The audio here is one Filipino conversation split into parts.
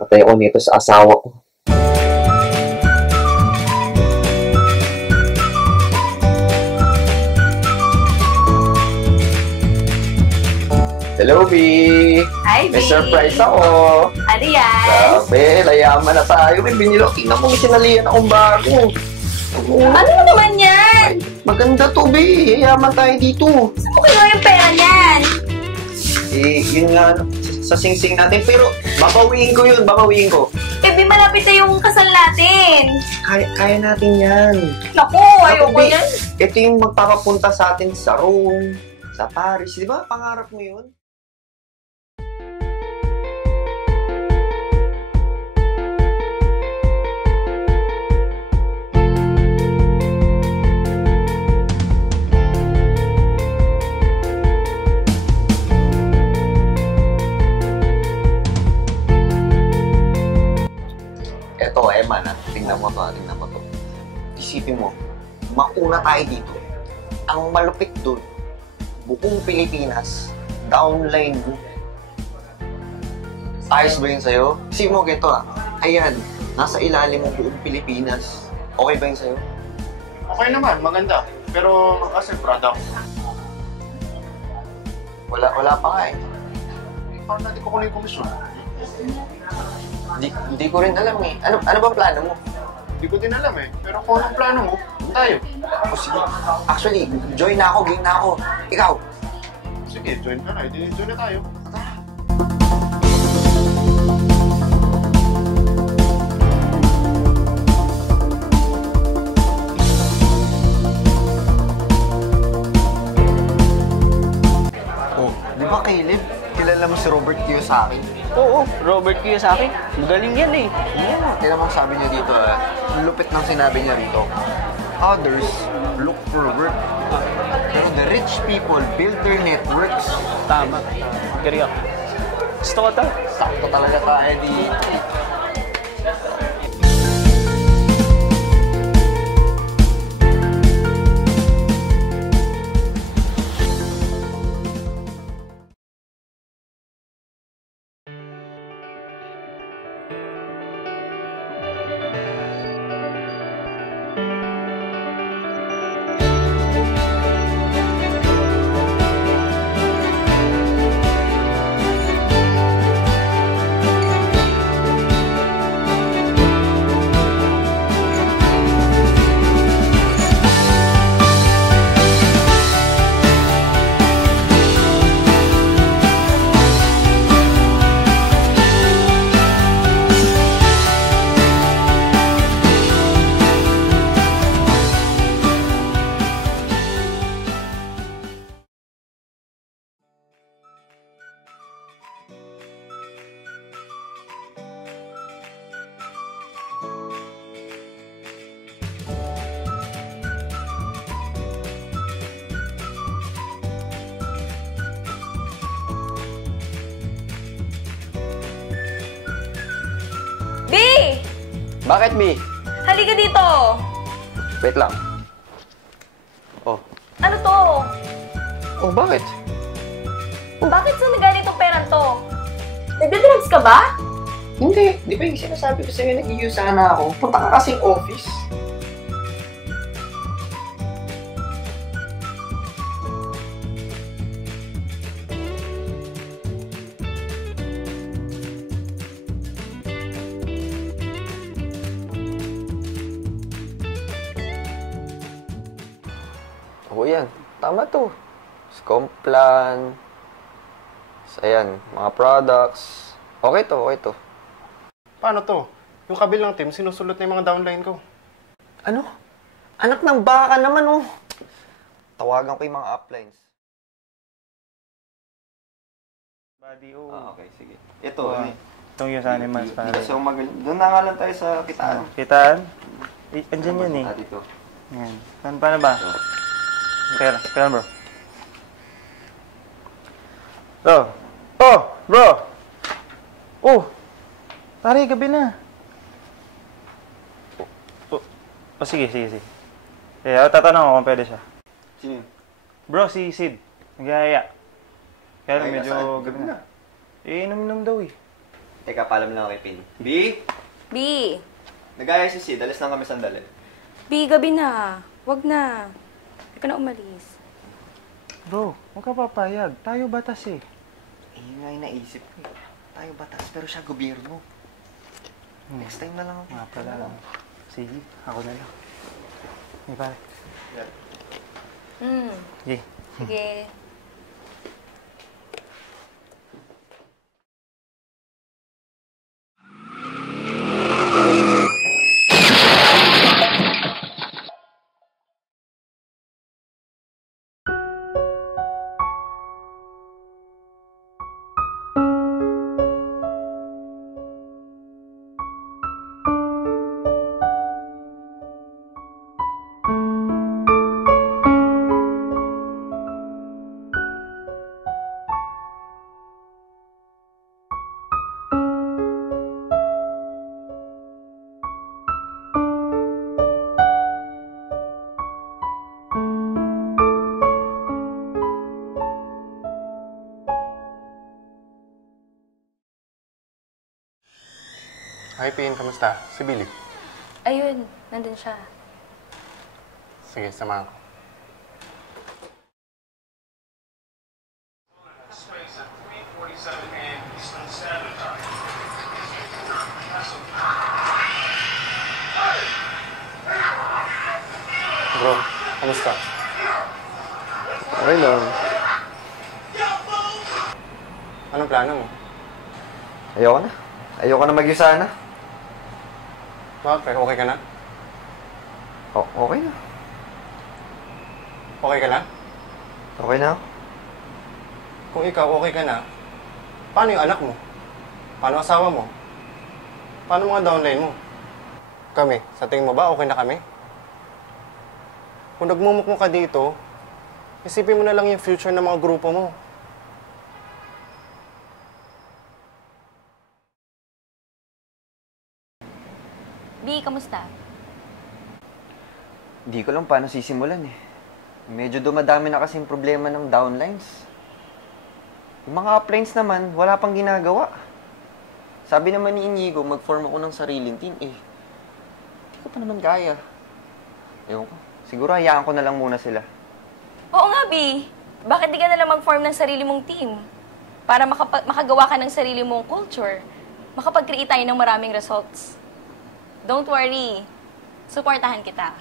Patay ako nito sa asawa ko. Hello, B! Hi, B! May surprise ako! Ano yan? Sabi, layaman na tayo. May binilo. Tingnan mo, may sinalihan akong bago. Ano naman yan? Maganda to, B. Yayaman tayo dito. Saan mo kinuha yung pera niyan? Eh, yun nga, sa sing-sing natin. Pero, babawiin ko yun, babawiin ko. Eh, B, malapit na yung kasal natin. Kaya natin yan. Naku, ayoko B, yan. ito yung magpapapunta sa atin sa Rome, sa Paris. Di ba? Pangarap mo yun? Eto, Eman, tingnan mo to. Isipin mo, mauna tayo dito. Ang malupit doon, buong Pilipinas, downline mo. Ayos ba yun sa'yo? Isipin mo ganito ayan, nasa ilalim mo buong Pilipinas. Okay ba yun sa'yo? Okay naman, maganda. Pero kasi product. Wala pa nga eh. Paano natin kukunin yung komisyon? Hindi ko rin alam eh. Ano bang plano mo? Hindi ko din alam eh. Pero kung anong plano mo, tayo. O sige. Actually, join na ako, game na ako. Ikaw? Sige, join ka na. Join na tayo. Oh, di ba Caleb? Kilala mo si Robert Kiyosaki? Oo, Robert Kiyosaki. Magaling yan eh. Tignan mo sabi niya dito lupit ng sinabi niya rito. Others look for work. Pero the rich people build their networks. Tama. Gari ako. Gusto ko to. Sakto talaga tayo dito. B! Bakit, B? Halika dito! Wait lang. Oh. Ano to? Oh, bakit? Bakit saan nagaling itong perang to? Nagda-drugs ka ba? Hindi. Di ba yung sinasabi ko sa'yo, nag-i-use sana ako. Punta ka kasing office. Oo yan. Tama to. Scomplan. Ayan, mga products. Okay to. Paano to? Yung kabilang team, sinusulot na yung mga downline ko. Ano? Anak ng baka naman, oh. Tawagan ko yung mga uplines. Buddy, Okay, sige. Ito, Itong yung animals para. So, doon na nga lang tayo sa kitaan. Kitaan? Andyan yan eh. Dito. Yan. Paano ba? Teka lang, bro. Bro! Oh! Pare, gabi na. Sige. Tatanong ako kung pwede siya. Sino? Bro, si Sid. Nag-iaya. Kaya lang Ay, medyo nasaan? gabi na. Inom daw eh. Teka, paalam lang ako kay Pin. B? B, Nagaya si Sid. Alis lang kami sandali. B, gabi na. Wag na. Hindi ka na umalis. Bro, huwag ka papayag. Tayo batas eh. Yun nga yung naisip ko. Tayo batas, pero siya gobyerno. Next time na lang ako. Nga pala lang. Sige, ako na lang. Hey, pare. Sige. Sige. Hi, Pin. Kamusta? Si Billy. Ayun, nandun siya. Sige, samahan ko. Bro, kamusta? Okay lang. Anong plano mo? Ayoko na mag-isa na. Bakit? Okay ka na? Okay na. Okay ka na? Okay na ako. Kung ikaw okay ka na, paano yung anak mo? Paano asawa mo? Paano mga downline mo? Kami, sa tingin mo ba okay na kami? Kung nagmumukmo ka dito, isipin mo na lang yung future ng mga grupo mo. B, kamusta? Di ko lang paano sisimulan eh. Medyo dumadami na kasing problema ng downlines. Yung mga uplines naman, wala pang ginagawa. Sabi naman ni Inigo, mag-form ako ng sariling team eh. Hindi ko pa naman kaya. Ewan ko. Siguro hayaan ko na lang muna sila. Oo nga, B. Bakit di ka na lang mag-form ng sarili mong team? Para makagawa ka ng sarili mong culture. Makapag-create tayo ng maraming results. Don't worry. Suportahan kita.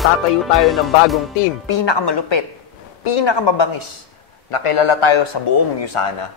Tatayo tayo ng bagong team, pinakamalupit, pinakamabangis, na kilala tayo sa buong Yusana.